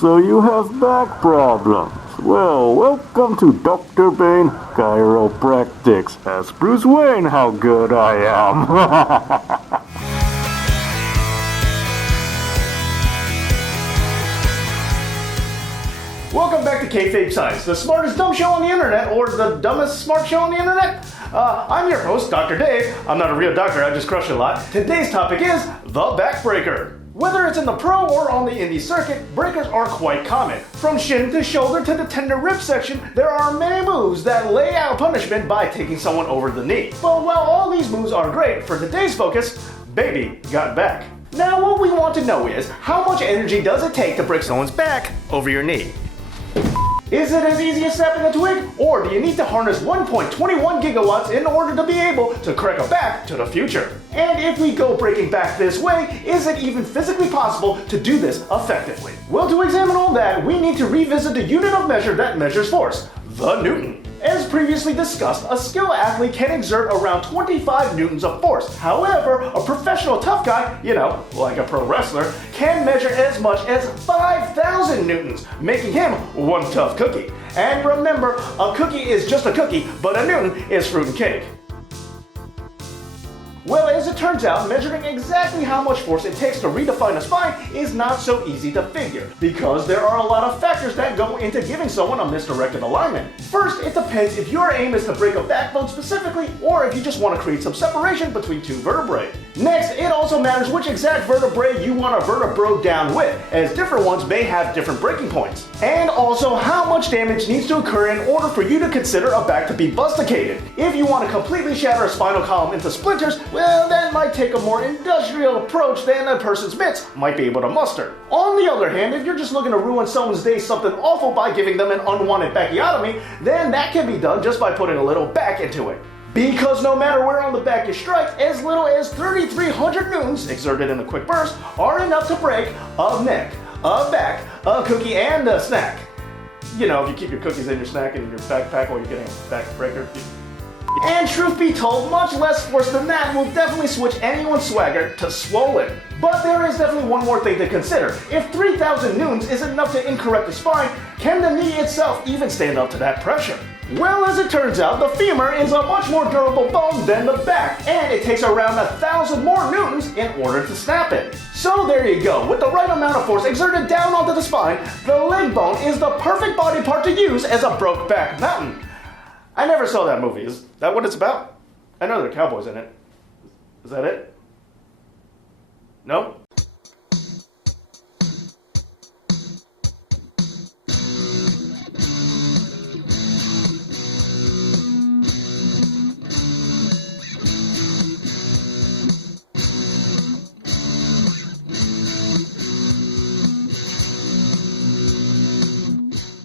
so you have back problems. Well, welcome to Dr. Bane Chiropractics. Ask Bruce Wayne how good I am. Welcome back to KayFabe Science, the smartest dumb show on the internet, or the dumbest smart show on the internet. I'm your host, Dr. Dave. I'm not a real doctor, I just crush a lot. Today's topic is the BackBreaker. Whether it's in the pro or on the indie circuit, breakers are quite common. From shin to shoulder to the tender rib section, there are many moves that lay out punishment by taking someone over the knee. But while all these moves are great, for today's focus, baby got back. Now what we want to know is, how much energy does it take to break someone's back over your knee? Is it as easy as snapping a twig, or do you need to harness 1.21 gigawatts in order to be able to crack a back to the future? And if we go breaking back this way, is it even physically possible to do this effectively? Well, to examine all that, we need to revisit the unit of measure that measures force, the Newton. As previously discussed, a skilled athlete can exert around 25 newtons of force. However, a professional tough guy, like a pro wrestler, can measure as much as 5,000 newtons, making him one tough cookie. And remember, a cookie is just a cookie, but a newton is fruit and cake. Well, as it turns out, measuring exactly how much force it takes to redefine a spine is not so easy to figure, because there are a lot of factors that go into giving someone a misdirected alignment. First, it depends if your aim is to break a backbone specifically, or if you just want to create some separation between two vertebrae. Next, it also matters which exact vertebrae you want to vertebro down with, as different ones may have different breaking points. And also, how much damage needs to occur in order for you to consider a back to be busticated. If you want to completely shatter a spinal column into splinters, well, that might take a more industrial approach than a person's mitts might be able to muster. On the other hand, if you're just looking to ruin someone's day something awful by giving them an unwanted backiotomy, then that can be done just by putting a little back into it. Because no matter where on the back you strike, as little as 3,300 newtons, exerted in a quick burst, are enough to break a neck, a back, a cookie, and a snack. If you keep your cookies in your snack and in your backpack while you're getting a back breaker. And truth be told, much less force than that will definitely switch anyone's swagger to swollen. But there is definitely one more thing to consider. If 3,000 newtons is enough to incorrect the spine, can the knee itself even stand up to that pressure? Well, as it turns out, the femur is a much more durable bone than the back, and it takes around 1,000 more newtons in order to snap it. So there you go, with the right amount of force exerted down onto the spine, the leg bone is the perfect body part to use as a broke back mountain. I never saw that movie. Is that what it's about? I know there are cowboys in it. Is that it? No?